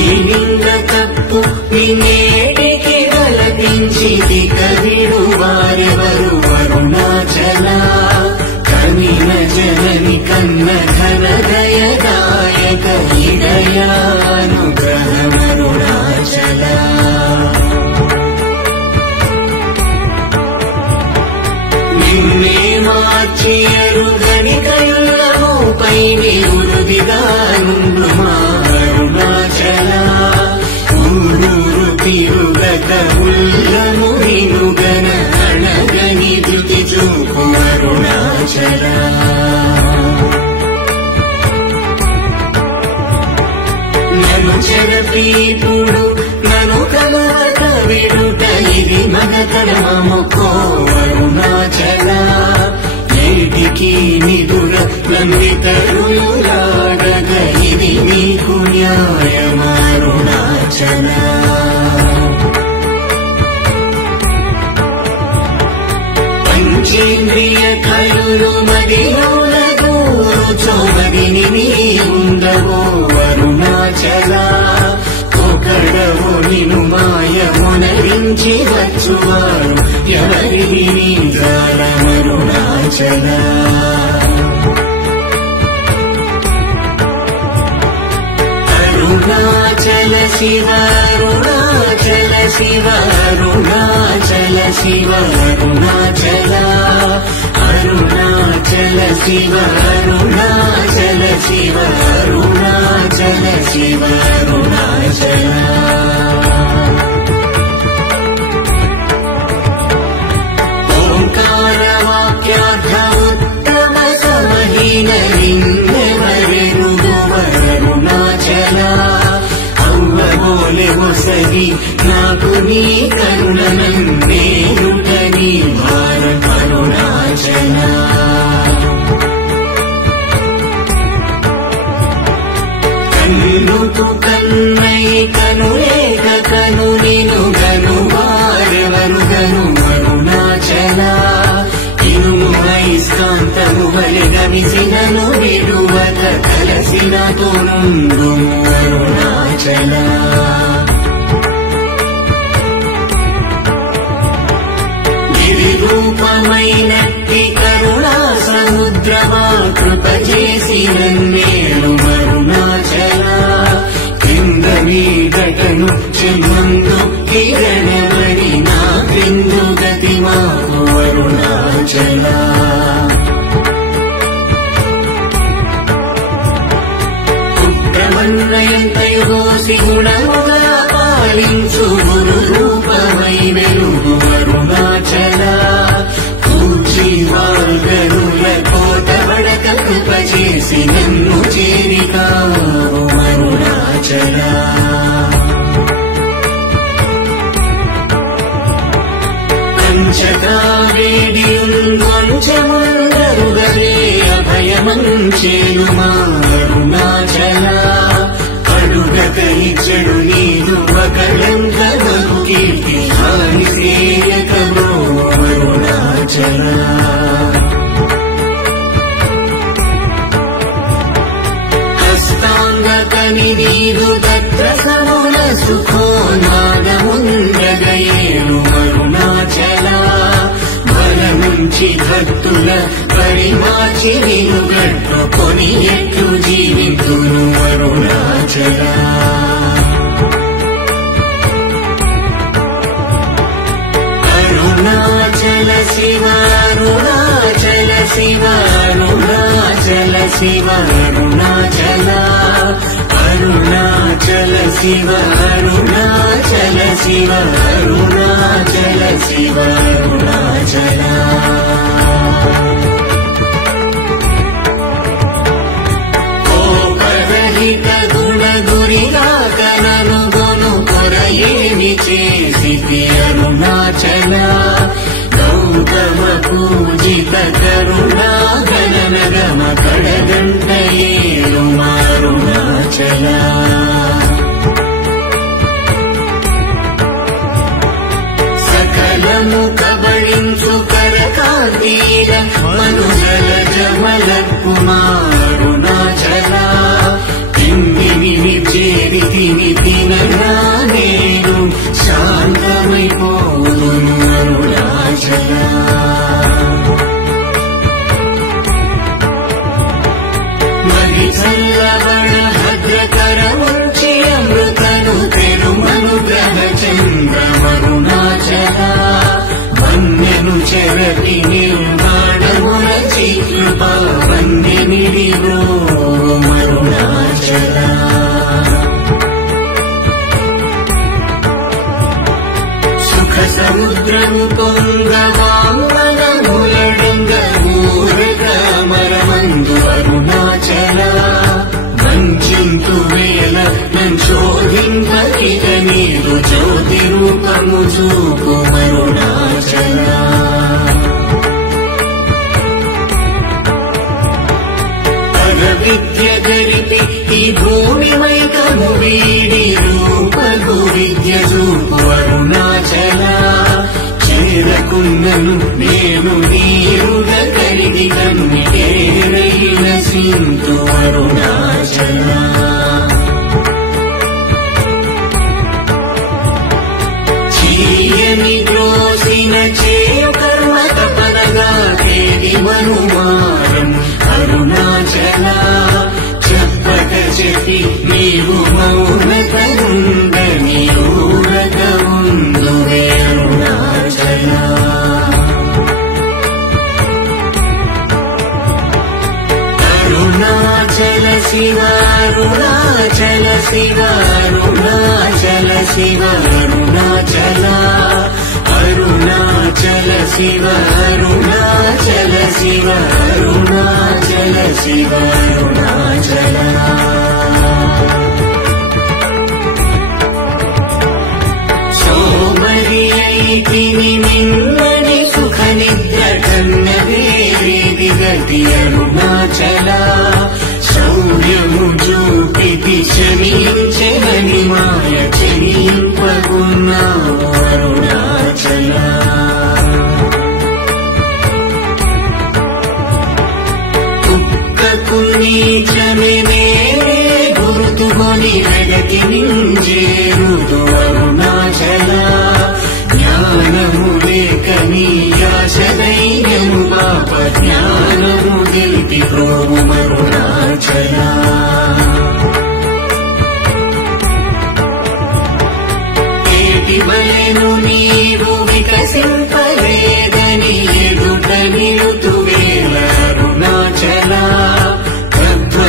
నిన్న తప్పు నిన్నేటికి బలపించితి కవిడు వారెవరు అరుణాచల కనిన జనని కన్న ఘన దయదాయక హృదయానుగ్రహమరుణాచల నిన్నే మార్చి ఎరుగని కయులముపై నిరుదిగానుండు మా అరుణాచల ఊరూరు తిరుగక ఉల్లము నినుగన అణగని ధృతి చూపు అరుణాచల నన్ను చెరపీపుడు నన్ను కలవక విడుట ఇది మగతరమముకో అరుణాచల ఏటికి నిదుర నందితరులాడగ ఇది నీకు న్యాయమరుణాచల పంచేంద్రియ కళలు మదిలోన చోమదిని నీ ఉండవో అరుణాచల ఒకడవో నిను మాయమునరించి వచ్చువారు ఎవరిది నీ జాలమరుణాచల అరుణాచల శివ అరుణాచల శివ అరుణాచల శివ అరుణాచల అరుణాచల శివ అరుణాచల శివ అరుణాచల శివ అరుణాచల ఓంకార వాక్యార్థ ఉత్తమ సమహీన నిన్నెవరెరుగు అరుణాచల అవ్వబోలె ఒసగి నాకు నీ కరుణనందేనుట నీ భారత అరుణాచల కన్నుకు కన్నై కనులేక కను నిను గను వారెవరు గను అరుణాచల ఇనుము ఐస్కాంతము వలె గమిసినను విడువక కలసిన తోనుండు అరుణాచల రూపమైనట్టి కరుణా సముద్రమా కృప చేసి నన్నేలు అరుణాచల కింద మీదటను జన్మందు కిరణమణి నా క్రిందు గతి మాకు అరుణాచల కుట్రమన్నయంతయు దోసి గుణముగా పాలించు గురు రూపమై వెలుగు అరుణాచల కూర్చి మార్గనుల కోటబడక కృప చేసి నన్ను చేరికావు అరుణాచల పంచగా వేడియుంచముందరుగరే అభయమంచేను మా అరుణాచల అడుగక ఇచ్చడు నీదు ఒకడంకకు కీర్తి హాని సేయకమో అరుణాచల హస్తాంగకని నీదు తత్ర సముల సుఖోన్మాదముండగయేను అరుణాచల బలముంచి భక్తుల పరిమాచి నిలుగట్టుకొని ఎట్లు జీవితును అరుణాచల అరుణాచల శివ అరుణాచల శివ అరుణాచల శివ అరుణాచల అరుణాచల శివ అరుణాచల శివ అరుణాచల శివ అరుణాచల కోపరహిత గుణ గురిగాక నను గొను కొరయేమి చేసితి అరుణాచల గౌతమ పూజిత కరుణా గణనగమ కడగంటయేలు అరుణాచల సకలము కబ వేళ నంశోధింపకిట నీదు జ్యోతి రూపము చూపు అరుణాచల విద్య గరిపి ఈ భూమి వైకము వీడి రూపగు విద్య చూపు అరుణాచల చేరకున్నను నేను నీరుగ కరిగి కన్నికేరైన సింతు అరుణాచల చీయని ద్రోసిన చేయు కర్మ తపనగా తేది మనుమారం అరుణాచల చెప్పక చెప్పి నీవు మౌనత ఉందని ఊరక ఉందువే అరుణాచల అరుణాచల శివ అరుణాచల శివ అరుణాచల శివ అరుణాచల అరుణాచల శివ అరుణాచల శివ అరుణాచల శివ అరుణాచల సోమరి అయితిని నిన్నని సుఖ నిద్ర కన్న వేరేది గతి అరుణాచల శౌర్యము చూపితి శమించెనని మాయ చెలింపకున్నావు అరుణాచల కుక్కకు నీచమే గుర్తుకొని వెగకి నింజేరుదు అరుణాచల జ్ఞానము లేక నీ ఆశ ధైర్యము పాప జ్ఞానము గెలిపి ప్రోము అరుణాచల బలెను నీవు వికసింపలేదని ఎదుట నిలుతువేల అరుణాచల తత్వమెరుగజాలను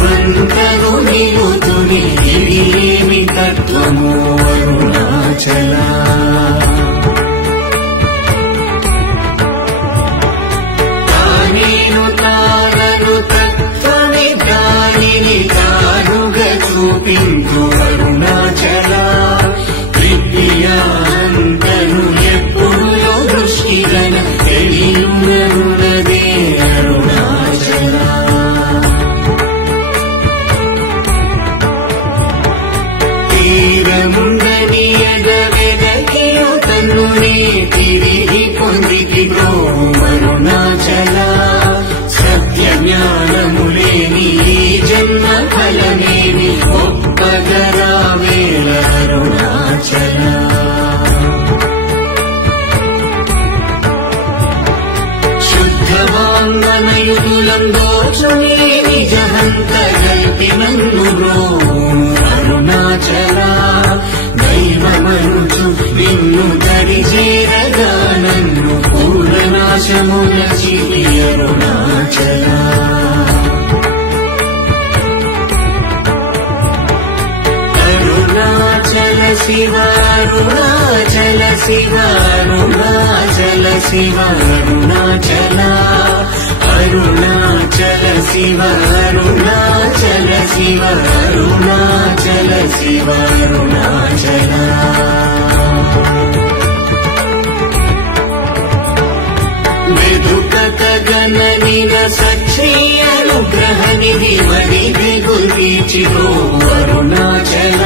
వంతను నిలుతుని ఇదేమి తత్వము అరుణాచల తానేను తానను తత్వమే దానిని తానుగా చూపించు అరుణాచల విద్యాంతను ఎప్పుడో దృష్టిగన తెలియునదే అరుణాచల తీరముందని ఎదవెదకియు తన్నునే తిరిగి పొందికి బ్రోము అరుణాచల సత్య జ్ఞానము లేని ఈ జన్మ ఫలమేమి ఒప్పగరావేల అరుణాచల శుద్ధవాంగనయుతులం దోచుని నిజహంత గల్పి నన్ను బ్రోము అరుణాచల దైవమనుచు నిన్ను దరి చేరగా నన్ను పూర్ణనాశమున చిలి అరుణాచల అరుణాచల శివ అరుణాచల శివ అరుణాచల శివ అరుణాచల అరుణాచల శివ అరుణాచల శివ అరుణాచల శివ అరుణాచల వెదుకత గణనిన సక్షి అనుగ్రహ నిధి వడిది గుర్తిచిరో అరుణాచల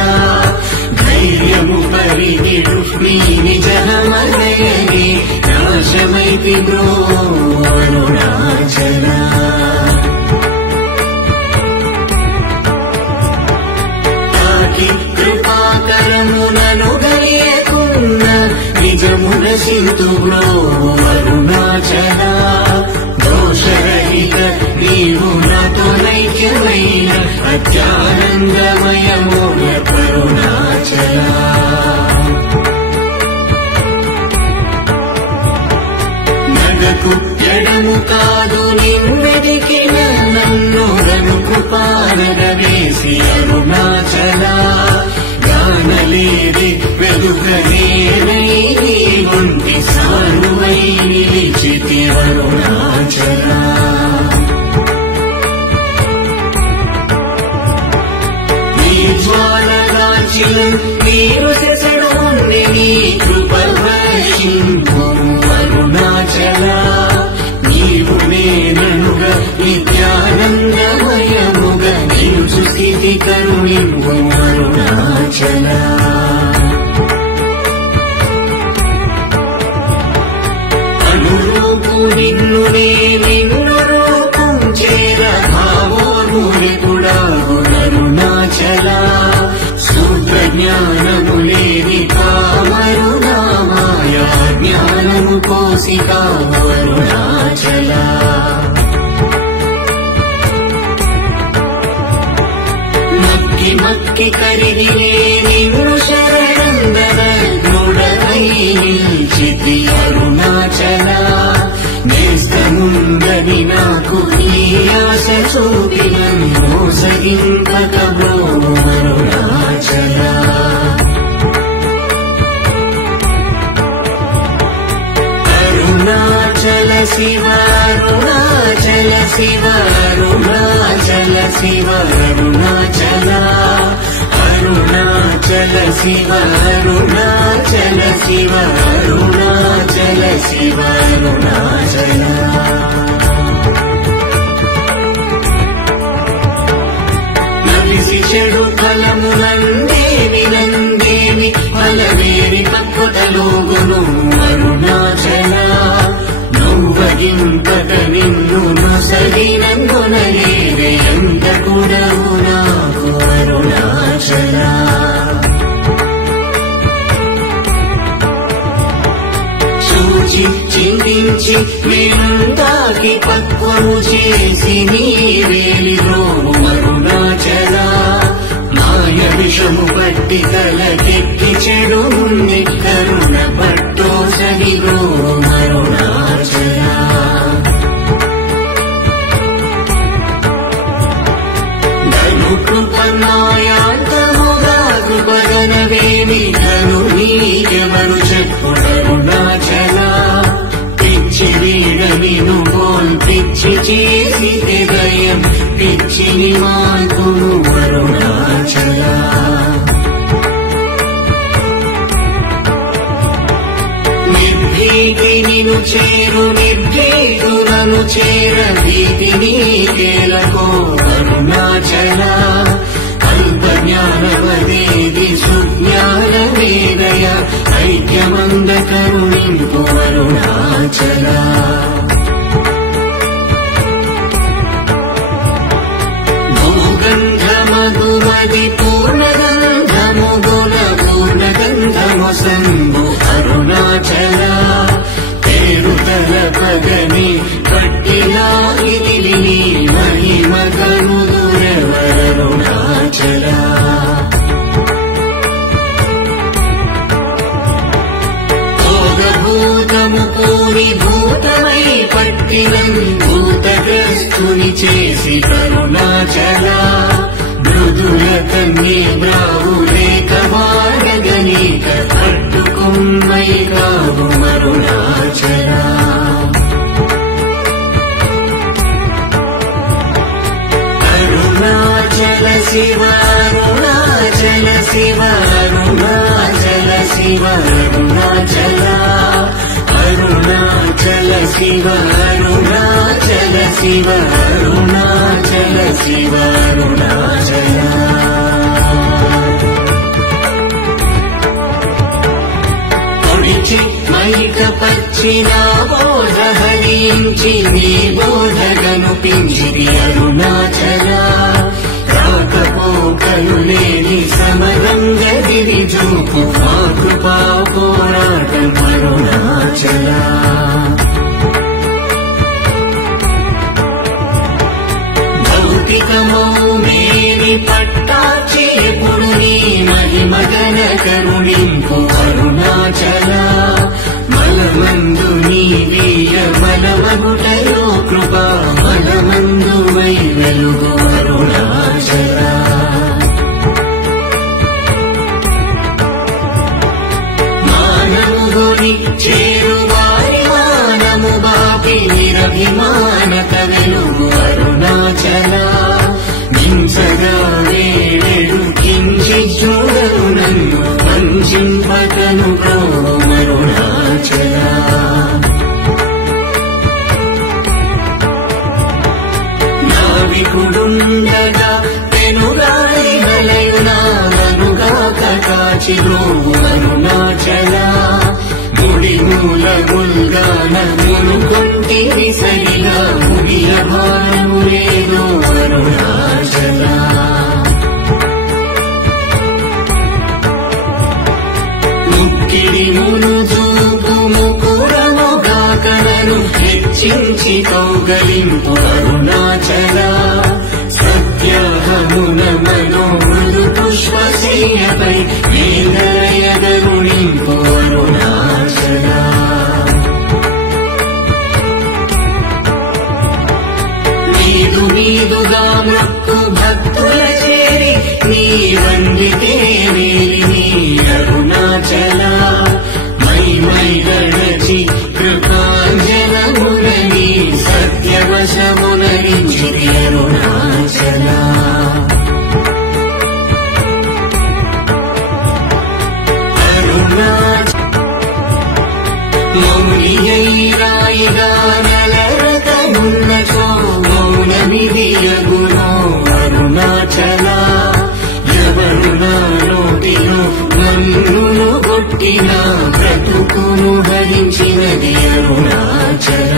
ధైర్యము పరిగిడు నీ నిజమనయని నాశమైతి బ్రో అరుణాచల తాకి కృపాకరమునను గరియకున్న నిజమున సింతు బ్రో అరుణాచల దోషరహిత నీవు నాతో నైక్యమైన అత్యానందమయమోగ కరుణాచల నగకు ఎడము కాదు నిన్నెదికిన నన్ను రను కృపానగ వేసి అరుణాచల గానలేది వెదుకనేనై ఒంటి సానువై నిలిచితి అరుణాచల నిఖిలం నీరు శశడు నీ కృప వర్షింపు అరుణాచల నీవు నేననుగా నిత్యానందమయముగా నిలుచు స్థితి కరుణింపు అరుణాచల అనురూపు నిన్ను నిన్ను రూపం చేర భావోన్మునికుడావు అరుణాచల సూత్ర జ్ఞానము లేని కామరుణామాయ జ్ఞానము కోసికావు అరుణాచల మక్కి మక్కి కరిగిలే నిన్ను శరణందనుడవై నిల్చితి అరుణాచల నేస్తముందని నాకు నీ ఆశ చూపిన మోసగింపకబో అరుణాచల అరుణాచల శివ అరుణాచల శివ అరుణాచల శివ అరుణాచల అరుణాచల శివ అరుణాచల శివ అరుణాచల శివ అరుణాచల నలిసి చెడు ఫలమునందేమి నందేమి ఫలవేరి పక్కుతలోగును అరుణాచల నువ్వగింపక నిన్ను నొసగినందునలేవే ఎంత కూడవు నాకు అరుణాచల చూచి చింతించి విందాకి పక్వము చేసి నీ వేలిలోను అరుణాచల మాయ విషము పట్టి తలకెక్కి చెడు ముంది కరుణ పట్టో సడిగో అరుణాచల ధను కృపన్నాయాంతముగా కృపగనవేమి ధను నీకెవరు చెప్పు అరుణాచల పిచ్చి వీడని నువ్వోల్ పిచ్చి చేసి హృదయం పిచ్చిని మాల్పును అరుణాచల నిర్భీతి నిను చేరు నిర్భీతులను చేర భీతి నీకేలకో అరుణాచల అల్ప జ్ఞానవదేది సుజ్ఞానమేదయ ఐక్యమంద కరుణింపు అరుణాచల భూగంధమధుమది పూర్ణగంధము గుణ పూర్ణగంధము సంభు అరుణాచల పేరు తలపగని పట్టిలాగిలి మహిమ కనుదురవరుణాచల భూతము పూని భూతమై పట్టినం భూతగ్రస్తుని చేసి కరుణాచల మృదుల కన్యే బ్రావులేక వాడగనీక పట్టుకుమ్మై కావు అరుణాచల అరుణాచల శివ అరుణాచల శివ అరుణాచల శివ అరుణాచల అరుణాచల శివ అరుణాచల శివ అరుణాచల శివ అరుణాచల పొడిచి మైక పచ్చిన బోధ హరించి నీ బోధగను పించిది అరుణాచల రాకపోకలు లేని సమరంగ గిరిజూపు మా కృపా పోరాటం అరుణాచల భౌతికమౌ మేని పట్టాచేపుడు నీ మహిమగన కరుణింపు అరుణాచల మలమందు నీ వీయ బలమగుటలో కృపా మలమందు వై వెలుగు అరుణాచల మానముగుని చేరువారి మానము బాపి నిరభిమానత వెలుగు అరుణాచల హింసగా వేడు కించి విష్ణుడను నన్ను వంచింపకను అరుణాచల నావికుడుండగా పెనుగాలి వలయునానుగాక కాచి అరుణాచల ముడి మూల గుల్గాన మునుకొంటి విసరిగా ముడియ భారము లేదు అరుణాచల ముక్కిడి మును చూపు ముకురముగాకలను హెచ్చించి కౌగలింపు అరుణాచల సత్యాహమున మనోమృదు పుష్పశయ్యపై వేదయగరుణింపు అరుణాచల మీదుగా మొక్కు భక్తుల చేరి నీ వందితే వేలిని అరుణాచల మై గడచి కృపాంజలమునని సత్యవశమునరించి అరుణాచల మౌనియైరాయిగా నలరతనున్నచో మౌనమిదియగునో అరుణాచల ఎవరు నా నోటిలో నన్నును కొట్టిన బ్రతుకును హరించినది అరుణాచల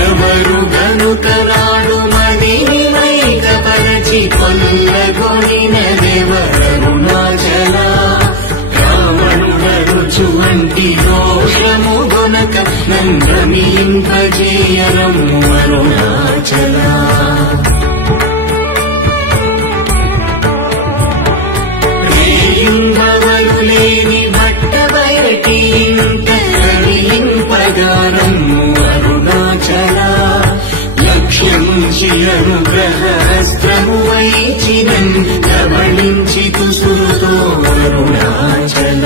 ఎవరు గనుకరాడు మదిని మైకపరచి కొల్లగొనినదెవరరుణాచల రావణుడరుచు వంటి దోషము గొనక నందమింపజేయరము అరుణాచల రేయింబవలు లేని బట్ట బయటి ఇంపగారము అరుణాచల లక్ష్యముంచి అనుగ్రహస్త్రము వైచినన్ గమనించి తుసుతో అరుణాచల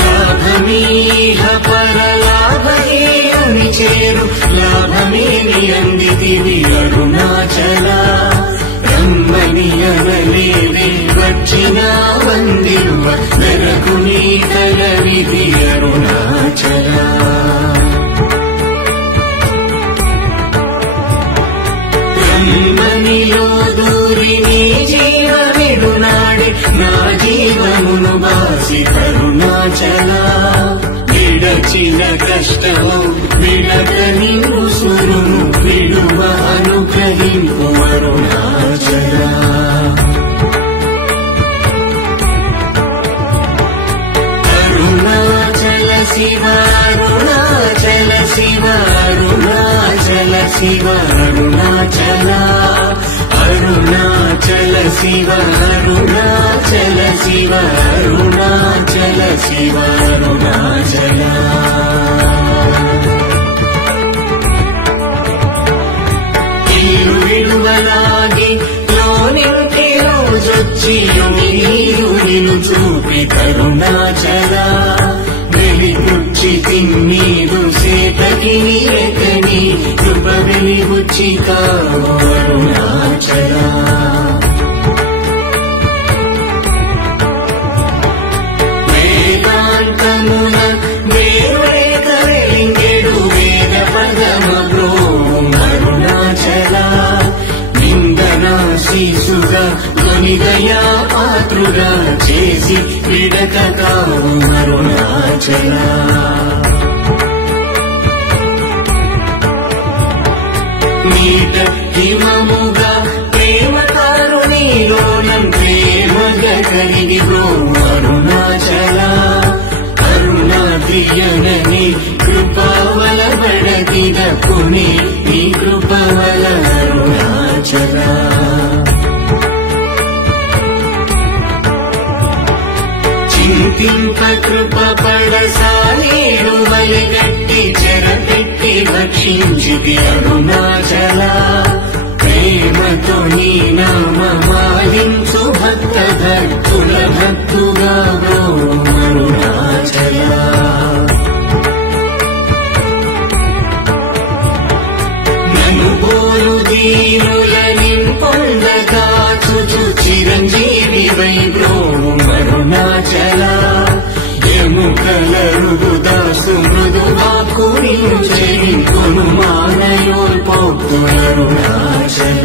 లాభమీహ పరలాభహేయుని చేరు లాభమేమి అందితివి అరుణాచల రమ్మని అనలేవే వచ్చిన వందిరువ నరకు నీ తగవిది అరుణాచల రమ్మనిలో దూరి నీ జీవమిడునాడే నా జీవమును బాసి కరుణాచల విడచిన కష్టము విడక నిన్ను సురును విడువ అనుగ్రహింపు అరుణాచల అరుణాచల శివ అరుణాచల శివ అరుణాచల శివ అరుణాచల అరుణాచల శివ అరుణాచల శివ అరుణాచల శివ అరుణాచల విడువలాగి లోనింటి రోజొచ్చి నీరు చూపి కరుణాచల వెలిపుచ్చి తిన్నీరు సేతకి నీరకని కృప వెలిబుచ్చి కావు అరుణాచల వేదాంతమున వేరేక వెలింగెడు వేద పదమ బ్రోం అరుణాచల నిందనా శీసుగా కొనిదయా పాత్రుగా చేసి విడక కావు అరుణాచల నీట హిమముగా ప్రేమ కారుణీలోనం ప్రేమగా కరిగి అరుణాచల కరుణాద్రియనని కృపావల బడగిన పుని నీ కృపవల అరుణాచల చింతింప కృప పడసాలేడు వలగట్టి చెరపెట్టి భక్షించిది అరుణాచల ప్రేమతో నీ నామ మాలించు భక్త భక్తుల భక్తుగా అరుణాచల ಸುಮೃದುವಾಕು ನೀನು ಚೆರಿಕೊನು ಮಾನಯೋಲ್ ಪೋಕ್ತು ಅರುಣಾಚಲ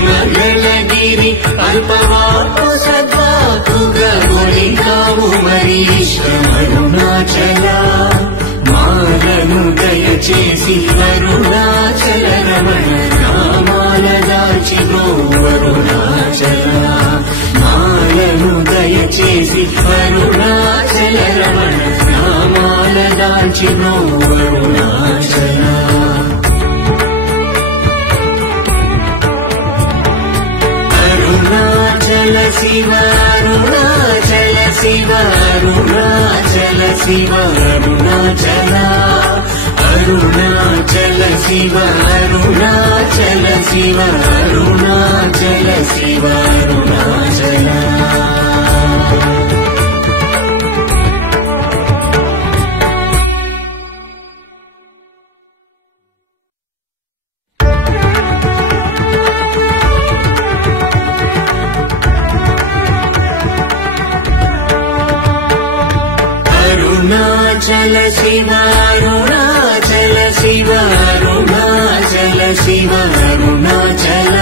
ಕ್ಷಮಗಳಗಿರಿ ಅಲ್ಪವಾಕು ಸದ್ವಾಕುಗಳಿಗಾವು ಮರೀಶ್ವರುಣಾಚಲ మాలను దయచేసి అరుణాచల రమణ నామాల దాచిగో అరుణాచల మాలను దయచేసి అరుణాచల రమణ నామాల దాచిగో అరుణాచల అరుణాచల శివ అరుణాచల శివ అరుణాచల శివ అరుణాచల అరుణాచల శివ అరుణాచల శివ అరుణాచల శివ అరుణాచల అరుణాచల శివ అరుణాచల శివ అరుణాచల శివ అరుణాచల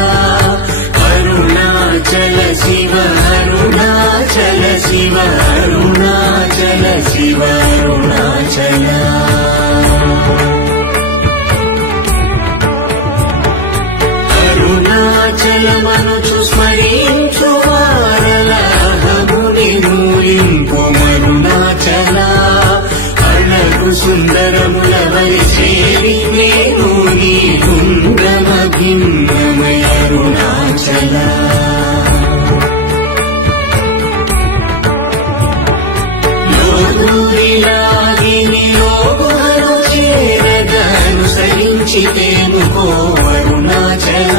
అరుణాచల శివ అరుణాచల శివ అరుణాచల శివ అరుణాచల అరుణాచలమనుచు స్మరించు వారలహముని నూరింపు మరుణాచల అణకు సుందరముల వలి చేరి నేను నీ గుండమ భిన్నమయ అరుణాచల లోగురిలాగిని లోగుహను చేరగనుసరించితేనుకో అరుణాచల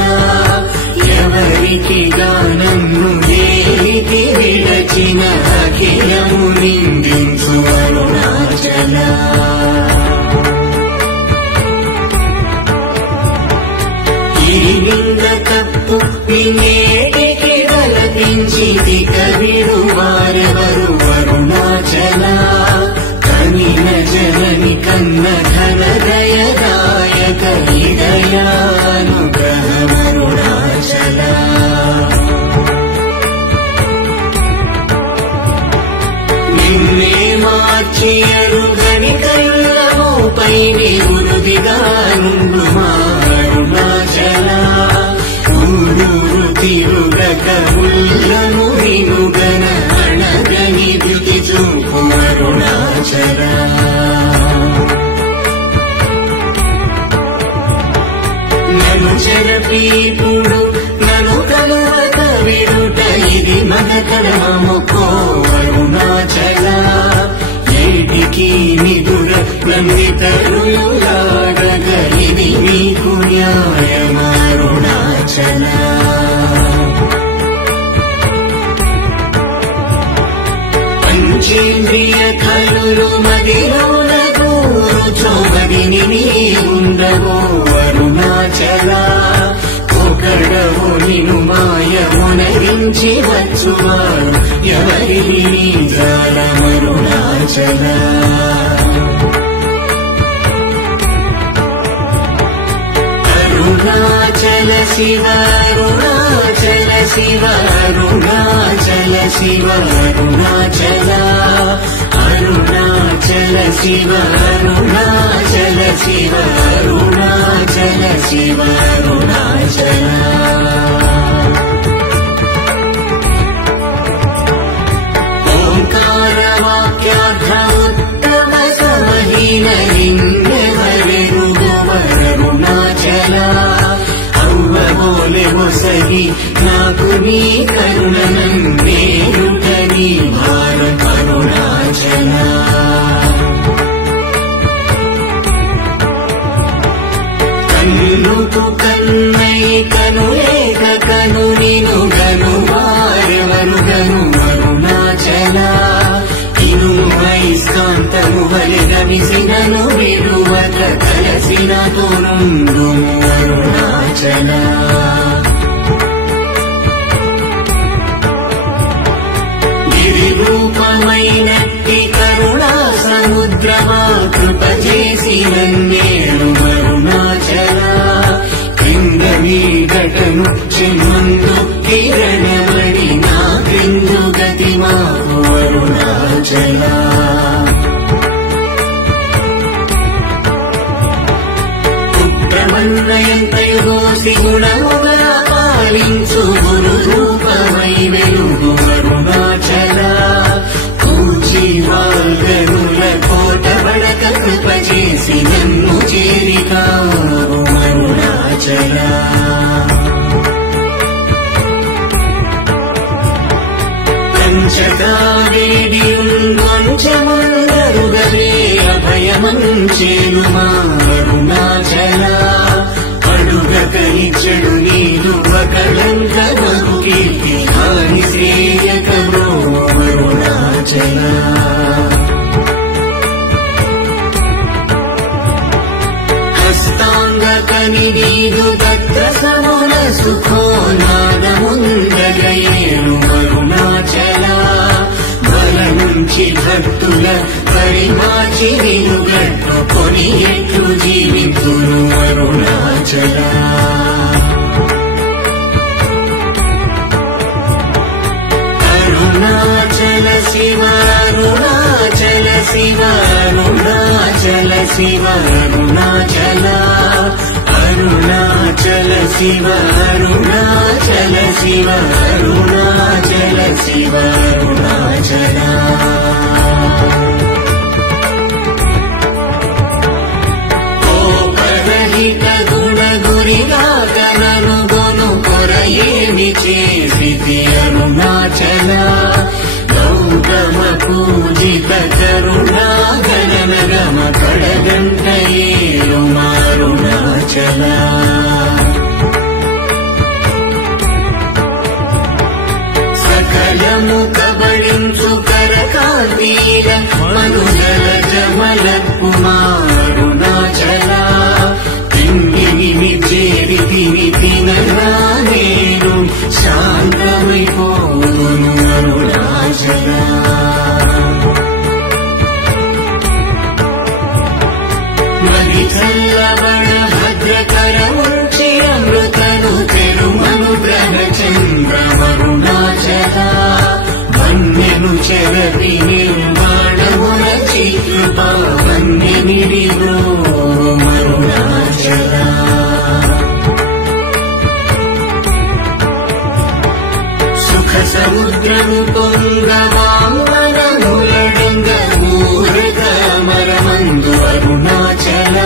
ఎవరికి గానన్ను దేనికి విడచిన అఖిలము నిందించు అరుణాచల ఈ నింద తప్పు వినేటికి గలపించిది కవిడు వారెవరు అరుణాచల కనిన జనని కన్న ఘన దయదాయక హృదయానుగ్రహమరుణాచల నిన్నే మార్చి అరుగని కళ్ళముపై నిరుదిగా నుండు మా అరుణాచల ఊరూరు తిరుగక ఉల్లము వినుగన అణగని దిగి చూపు అరుణాచల నన్ను చెరపీపుడు నన్ను కలువక విడుట ఇది మన కర్మముకో అరుణాచల ఏటికి నిదుర నందితరులాడగ ఇది నీకు న్యాయమరుణాచల పంచేంద్రియ కలులు మదిలోన కూర్చోమదిని నీ ఉండవో అరుణాచల ఒకడవు నిను మాయమునరించి వచ్చువారు ఎవరిని నీ జాలమరుణాచల అరుణాచల శివ అరుణాచల శివ అరుణాచల శివ అరుణాచల అరుణాచల శివ అరుణాచల శివ అరుణాచల శివ అరుణాచల ఓంకార వాక్యార్థ ఉత్తమ సమహీన అరుణాచల అవ్వబోలే ఒసగి నాకు నీ కరుణనందేరుట నీ భారత అరుణాచల కన్నుకు కన్నై కను ఏక కను నిను గను వారెవరు గను అరుణాచల ఇను వైస్కాంతము వలె గమిసినను విడువక కలసిన తోనుండు అరుణాచల అంచగా వేడియుంగొంచెముందరుగవే అభయమంచేను మా అరుణాచల అడుగక ఇచ్చడు నీదు కళంకమగు కీర్తి హాని శ్రేయకమో అరుణాచల హస్తాంగకని నీదు దత్త సమున సుఖో నాదముందగయేను అరుణాచల బల నుంచి భక్తుల పరిమాచి నిలుగట్టుకొని ఎట్లు జీవితును అరుణాచల అరుణాచల శివ అరుణాచల శివ అరుణాచల శివ అరుణాచల అరుణాచల శివ అరుణాచల శివ అరుణాచల శివ అరుణాచల కోపరహిత గుణ గురిగాకనను గొను కొరయేమి చేసితి అరుణాచల గౌతమ పూజిత కరుణా గణనగమ కడగంటయేలు అరుణాచల సకలము కబళించు కరకాంతీల మనుజల జమల కుమారుణాచల తిండిని చేరితిని తినగా నేను శాంతమైపోదును అరుణాచల మది చల్లబడ భద్రకరముంచి అమృతను తెరుమను గ్రహచంద్రమరుణాచల వన్యను చెరపి నిర్మాణమున చికృప వన్యనిరిలో మరుణాచల సుఖ సముద్రము పొంగవామనములడంగ ఊరక మరమందు అరుణాచల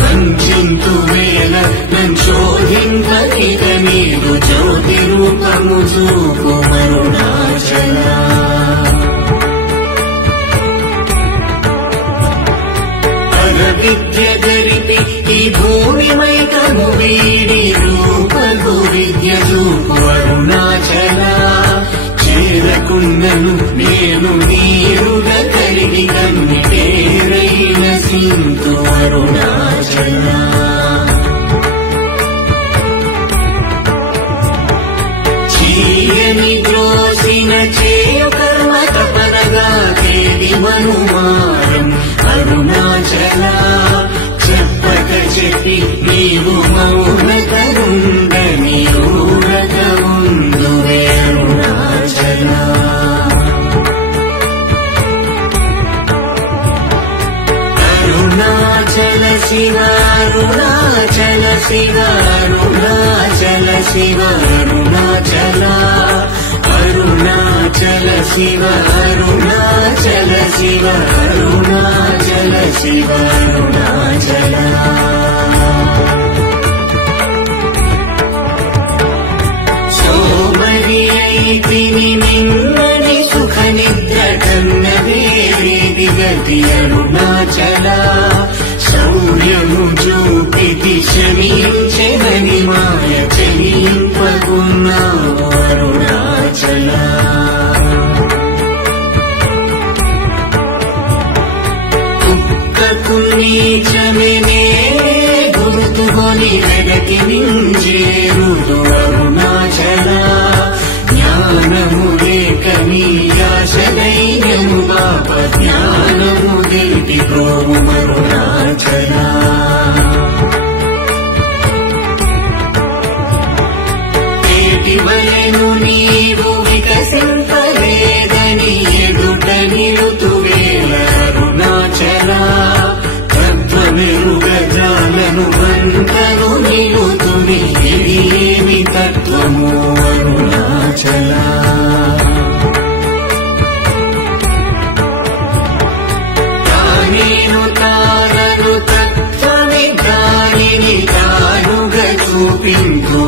వంచింతు వేల నంచోధింపకిత నీదు జ్యోతి రూపము చూపు అరుణాచల విద్య జరిపి ఈ భూమి మైకము వీడి రూపగు విద్య చూపు అరుణాచల చేరకున్నను నేను నీరుగ కలిగి కన్ని పేరైన సింతు అరుణాచల చీయని ద్రోసిన చేయు కర్మ తపనగా తేడి మనుమారం అరుణాచల చెప్పక చెప్పి నీవు మౌనకరుండని ఊరక ఉందువే అరుణాచల అరుణాచల శివ అరుణాచల శివ అరుణాచల శివ అరుణాచల అరుణాచల శివ అరుణాచల శివ అరుణాచల శివ అరుణాచల సోమరి అయితిని నిన్నని సుఖ నిద్ర కన్న వేరేది గతి అరుణాచల శౌర్యము చూపితి శమించెదని మాయ చెలింపకున్నావు అరుణాచల కుక్కకు నీచమే గుర్తుకొని వెనకి నించేరుదు అరుణాచల జ్ఞానము లేక నీ ఆశలైనము పాప జ్ఞానము తెలిపి ప్రోము అరుణాచల వలెను నీవు వికసింపలేదని ఎదుట నిలుతువేల అరుణాచల తత్వమెరుగజాలను బంతను నిలుతుని ఏమి తత్వము అరుణాచల తానేను తానను తత్వమి దానిని తానుగా చూపించు